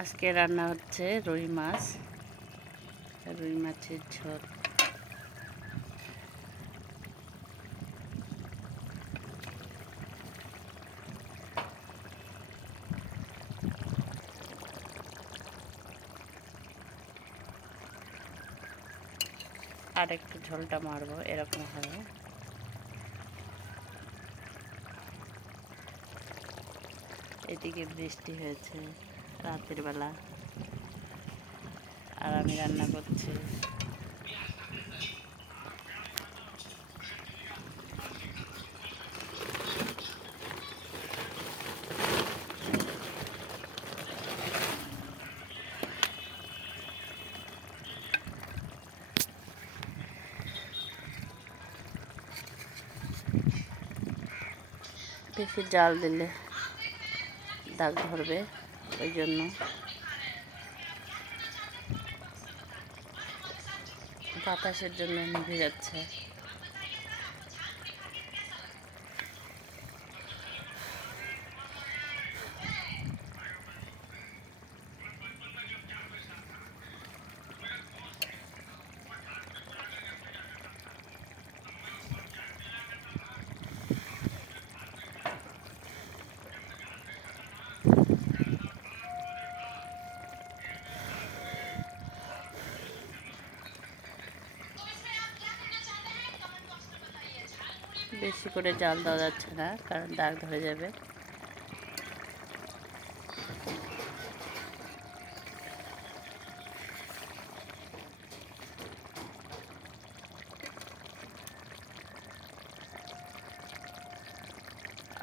আজকে রান্না হচ্ছে রুই মাছ, রুই মাছের ঝোল। আর একটু ঝোলটা মারবো, এরকম হবে। এদিকে বৃষ্টি হয়েছে রাতের বেলা, আর আমি রান্না করছি। বেশি জাল দিলে দাগ ধরবে, ওই জন্য বাতাসের জন্য নিভে যাচ্ছে। বেশি করে জাল দেওয়া যাচ্ছে না, কারণ দাগ ধরে যাবে।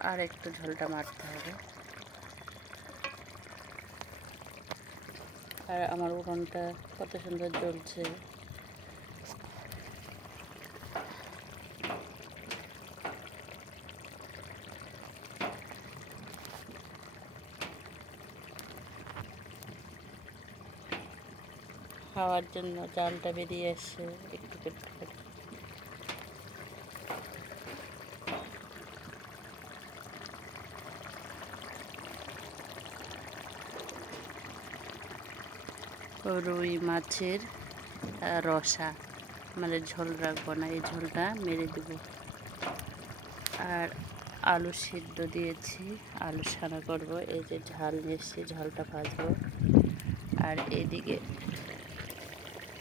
আর একটু ঝোলটা মারতে হবে। আর আমার উনুনটা কত সুন্দর জ্বলছে। খাওয়ার জন্য জালটা বেরিয়ে আসছে একটু একটু করে। রুই মাছের রসা, মানে ঝোল রাখবো না, এই ঝোলটা মেরে দেব। আর আলু সিদ্ধ দিয়েছি, আলু সানা করব। এই যে ঝাল নিয়ে এসেছি, ঝালটা ভাজবো। আর এদিকে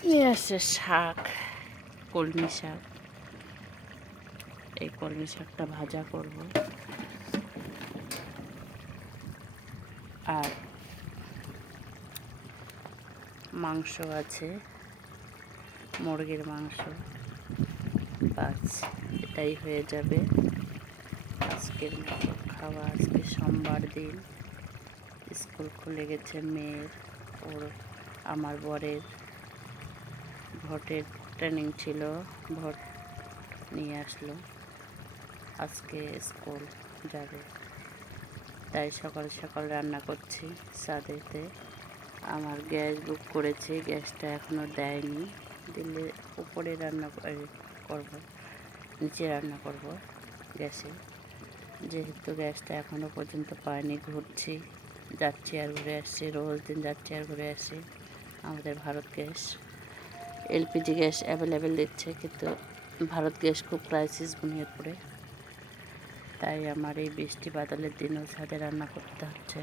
নিয়ে আসছে শাক, কলমি শাক। এই কলমি শাকটা ভাজা করব। আর মাংস আছে, মুরগির মাংস। বাস, এটাই হয়ে যাবে আজকের মতো খাওয়া। আজকে সোমবার দিন, স্কুল খুলে গেছে মেয়ের। ওর আমার বরের ভোটের ট্রেনিং ছিল, ভোট নিয়ে আসলো। আজকে স্কুল যাবে, তাই সকাল সকাল রান্না করছি ছাদেতে। আমার গ্যাস বুক করেছি, গ্যাসটা এখনও দেয়নি। দিলে উপরে রান্না করব, নিচে রান্না করব গ্যাসে। যেহেতু গ্যাসটা এখনও পর্যন্ত পাইনি, ঘুরছি, যাচ্ছি আর ঘুরে আসছি, রোজ দিন যাচ্ছি আর ঘুরে আসছি। আমাদের Bharat gas, LPG gas available দিচ্ছে, কিন্তু ভারত গ্যাস খুব ক্রাইসিস বুনিয়াদপুরে। তাই আমার এই বৃষ্টি বাদলের দিনেও ছাদে রান্না করতে হচ্ছে।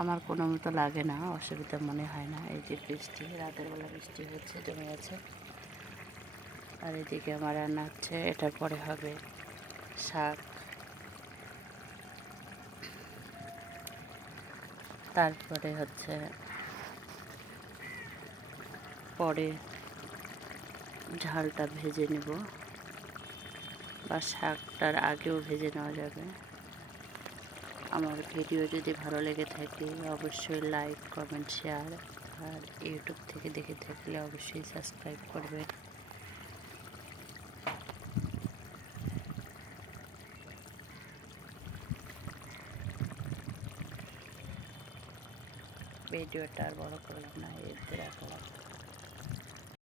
আমার কোনো মতো লাগে না, অসুবিধা মনে হয় না। এই যে বৃষ্টি, রাতের বেলা বৃষ্টি হচ্ছে, জমে গেছে। আর এদিকে আমার রান্না হচ্ছে, এটার পরে হবে শাক, তারপরে হচ্ছে পরে ঝালটা ভেজে নেব, বা শাকটার আগেও ভেজে নেওয়া যাবে। আমার ভিডিও যদি ভালো লেগে থাকে অবশ্যই লাইক, কমেন্ট, শেয়ার। আর ইউটিউব থেকে দেখে থাকলে অবশ্যই সাবস্ক্রাইব করবে। ভিডিওটা আর বড় করলাম না, এতে রাখলাম।